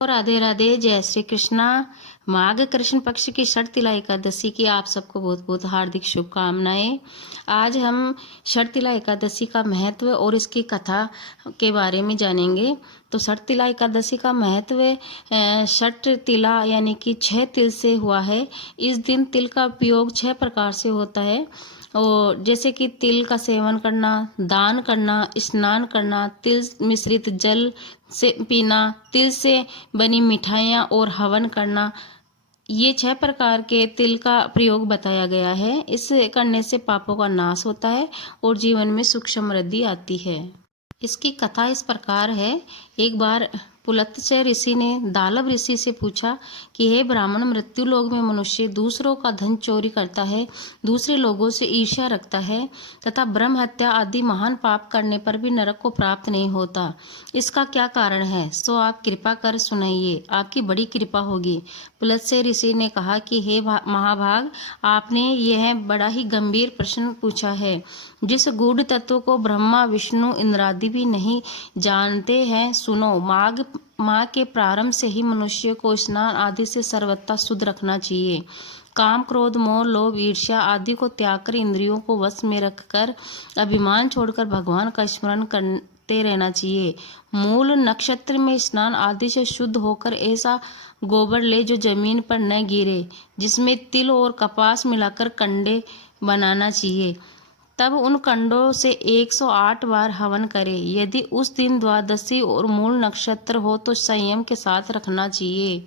और राधे राधे, जय श्री कृष्णा। माघ कृष्ण पक्ष की षटतिला एकादशी की आप सबको बहुत बहुत हार्दिक शुभकामनाएं। आज हम षटतिला एकादशी का महत्व और इसकी कथा के बारे में जानेंगे। तो षटतिला एकादशी का महत्व षट तिला यानी कि 6 तिल से हुआ है। इस दिन तिल का उपयोग 6 प्रकार से होता है, और जैसे कि तिल का सेवन करना, दान करना, स्नान करना, तिल मिश्रित जल से पीना, तिल से बनी मिठाइयाँ और हवन करना। ये 6 प्रकार के तिल का प्रयोग बताया गया है। इसे करने से पापों का नाश होता है और जीवन में सुख समृद्धि आती है। इसकी कथा इस प्रकार है। एक बार पुलत्स्य ऋषि ने दालव ऋषि से पूछा कि हे ब्राह्मण, मृत्यु लोक में मनुष्य दूसरों का धन चोरी करता है, दूसरे लोगों से ईर्ष्या रखता है तथा ब्रह्म हत्या आदि महान पाप करने पर भी नरक को प्राप्त नहीं होता। इसका क्या कारण है? सो आप कृपा कर सुनाइए, आपकी बड़ी कृपा होगी। पुलत्स्य ऋषि ने कहा कि हे महाभाग, आपने यह बड़ा ही गंभीर प्रश्न पूछा है। जिस गूढ़ तत्व को ब्रह्मा विष्णु इंद्रादि भी नहीं जानते हैं, सुनो। माँ के प्रारंभ से ही मनुष्य को स्नान आदि से सर्वथा शुद्ध रखना चाहिए। काम, क्रोध, मोह, लोभ, ईर्ष्या आदि को त्याग कर इंद्रियों को वश में रखकर अभिमान छोड़कर भगवान का स्मरण करते रहना चाहिए। मूल नक्षत्र में स्नान आदि से शुद्ध होकर ऐसा गोबर ले जो जमीन पर न गिरे, जिसमें तिल और कपास मिलाकर कंडे बनाना चाहिए। तब उन कंडों से 108 बार हवन करें। यदि उस दिन द्वादशी और मूल नक्षत्र हो तो संयम के साथ रखना चाहिए।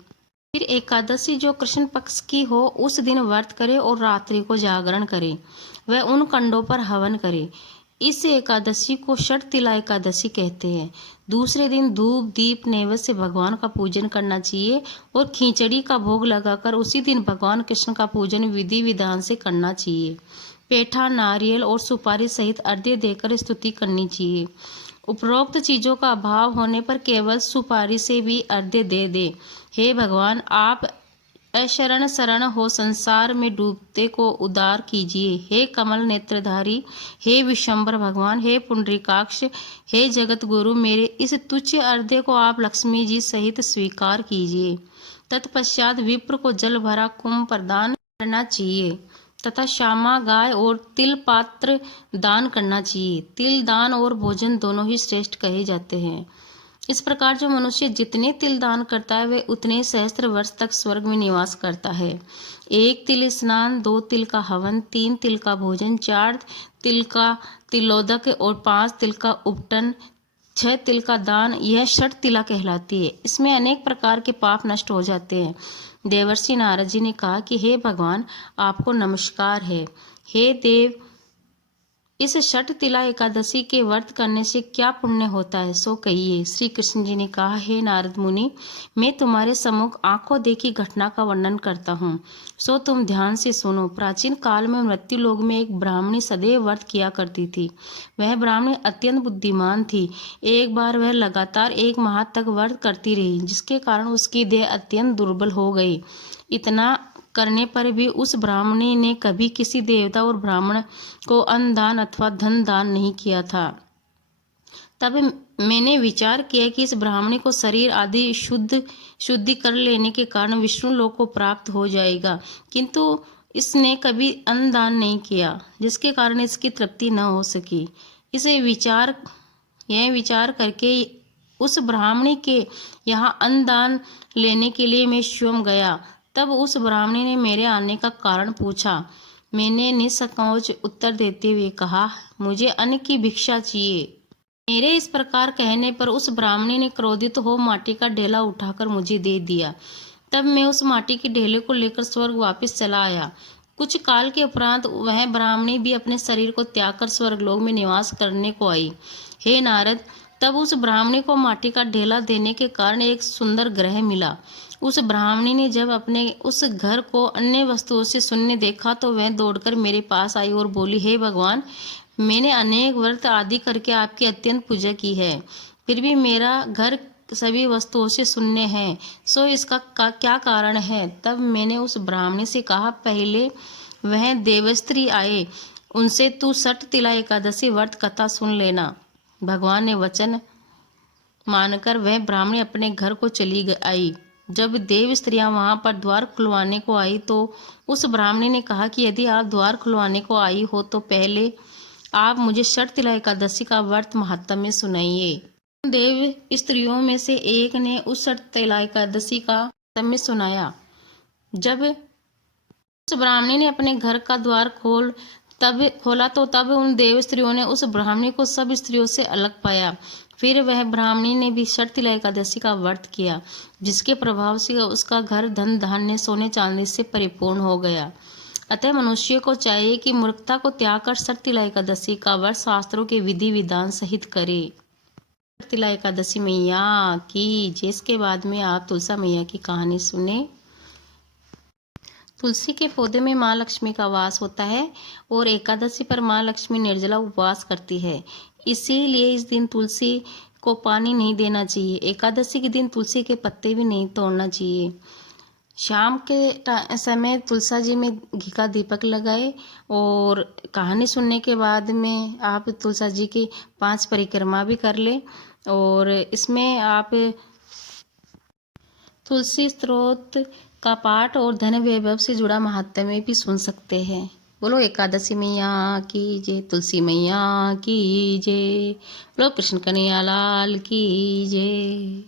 फिर एकादशी जो कृष्ण पक्ष की हो, उस दिन व्रत करे और रात्रि को जागरण करे, वह उन कंडों पर हवन करे। इस एकादशी को षटतिला एकादशी कहते हैं। दूसरे दिन धूप दीप नैवेद्य से भगवान का पूजन करना चाहिए और खिचड़ी का भोग लगाकर उसी दिन भगवान कृष्ण का पूजन विधि विधान से करना चाहिए। पेठा, नारियल और सुपारी सहित अर्घ्य देकर स्तुति करनी चाहिए। उपरोक्त चीजों का अभाव होने पर केवल सुपारी से भी अर्घ्य दे दे। हे भगवान, आप अशरण शरण हो, संसार में डूबते को उद्धार कीजिए। हे कमल नेत्रधारी, हे विशंबर भगवान, हे पुंडरीकाक्ष, हे जगत गुरु, मेरे इस तुच्छ अर्घ्य को आप लक्ष्मी जी सहित स्वीकार कीजिए। तत्पश्चात विप्र को जल भरा कुंभ प्रदान करना चाहिए तथा श्यामा गाय और तिल पात्र दान करना चाहिए। तिल दान और भोजन दोनों ही श्रेष्ठ कहे जाते हैं। इस प्रकार जो मनुष्य जितने तिल दान करता है, वह उतने सहस्त्र वर्ष तक स्वर्ग में निवास करता है। 1 तिल स्नान, 2 तिल का हवन, 3 तिल का भोजन, 4 तिल का तिलोदक और 5 तिल का उपटन, 6 तिल का दान, यह षटतिला कहलाती है। इसमें अनेक प्रकार के पाप नष्ट हो जाते हैं। देवर्षि नारद जी ने कहा कि हे भगवान, आपको नमस्कार है। हे देव, इस षटतिला एकादशी के व्रत करने से क्या पुण्य होता है, सो कहिए। श्री कृष्ण जी ने कहा, हे नारद मुनि, मैं तुम्हारे सम्मुख आंखों देखी घटना का वर्णन करता हूँ, सो तुम ध्यान से सुनो। प्राचीन काल में मृत्यु लोक में एक ब्राह्मणी सदैव व्रत किया करती थी। वह ब्राह्मणी अत्यंत बुद्धिमान थी। एक बार वह लगातार 1 माह तक व्रत करती रही, जिसके कारण उसकी देह अत्यंत दुर्बल हो गई। इतना करने पर भी उस ब्राह्मणी ने कभी किसी देवता और ब्राह्मण को अन्न दान अथवा धन दान नहीं किया था। तब मैंने विचार किया कि इस ब्राह्मणी को शरीर आदि शुद्धि कर लेने के कारण विष्णु लोक को प्राप्त हो जाएगा, किंतु इसने कभी अन्न दान नहीं किया, जिसके कारण इसकी तृप्ति न हो सकी। यह विचार करके उस ब्राह्मणी के यहाँ अन्न दान लेने के लिए मैं स्वयं गया। तब उस ब्राह्मणी ने मेरे आने का कारण पूछा। मैंने निसंकोच उत्तर देते हुए कहा, मुझे अन्न की भिक्षा चाहिए। मेरे इस प्रकार कहने पर उस ब्राह्मणी ने क्रोधित हो माटी का ढेला उठाकर मुझे दे दिया। तब मैं उस माटी के ढेले को लेकर स्वर्ग वापस चला आया। कुछ काल के उपरांत वह ब्राह्मणी भी अपने शरीर को त्याग कर स्वर्गलोक में निवास करने को आई। हे नारद, तब उस ब्राह्मणी को माटी का ढेला देने के कारण एक सुंदर ग्रह मिला। उस ब्राह्मणी ने जब अपने उस घर को अन्य वस्तुओं से शून्य देखा तो वह दौड़कर मेरे पास आई और बोली, हे भगवान, मैंने अनेक व्रत आदि करके आपकी अत्यंत पूजा की है, फिर भी मेरा घर सभी वस्तुओं से शून्य है, सो इसका क्या कारण है? तब मैंने उस ब्राह्मणी से कहा, पहले वह देवस्त्री आए, उनसे तू षटतिला एकादशी व्रत कथा सुन लेना। भगवान ने वचन मानकर वह ब्राह्मणी अपने घर को चली आई। जब देव स्त्रियां वहां पर द्वार खुलवाने को आई तो उस ब्राह्मणी ने कहा कि यदि आप द्वार खुलवाने को आई हो तो पहले आप मुझे शर्तिला एकादशी का व्रत महात्म्य सुनाइए। देव स्त्रियों में से एक ने उस शर्तिला एकादशी का महात्म्य सुनाया। जब उस ब्राह्मणी ने अपने घर का द्वार खोला तो तब उन देव स्त्रियों ने उस ब्राह्मणी को सब स्त्रियों से अलग पाया। फिर वह ब्राह्मणी ने भी शर्तिला एकादशी का व्रत किया, जिसके प्रभाव से उसका घर धन धान्य सोने चांदी से परिपूर्ण हो गया। अतः मनुष्य को चाहिए कि मूर्खता को त्याग कर शर्तिला एकादशी का व्रत शास्त्रों के विधि विधान सहित करे। शर्तिला एकादशी मैया की, जिसके बाद में आप तुलसा मैया की कहानी सुने। तुलसी के पौधे में माँ लक्ष्मी का वास होता है और एकादशी पर माँ लक्ष्मी निर्जला उपवास करती है, इसीलिए इस दिन तुलसी को पानी नहीं देना चाहिए। एकादशी के दिन तुलसी के पत्ते भी नहीं तोड़ना चाहिए। शाम के समय तुलसा जी में घी का दीपक लगाए और कहानी सुनने के बाद में आप तुलसा जी की 5 परिक्रमा भी कर ले और इसमें आप तुलसी स्तोत्र का पाठ और धन वैभव से जुड़ा महात्म्य भी सुन सकते हैं। बोलो एकादशी मैया की जय, तुलसी मैया की जय, बोलो कृष्ण कन्हैया लाल की जय।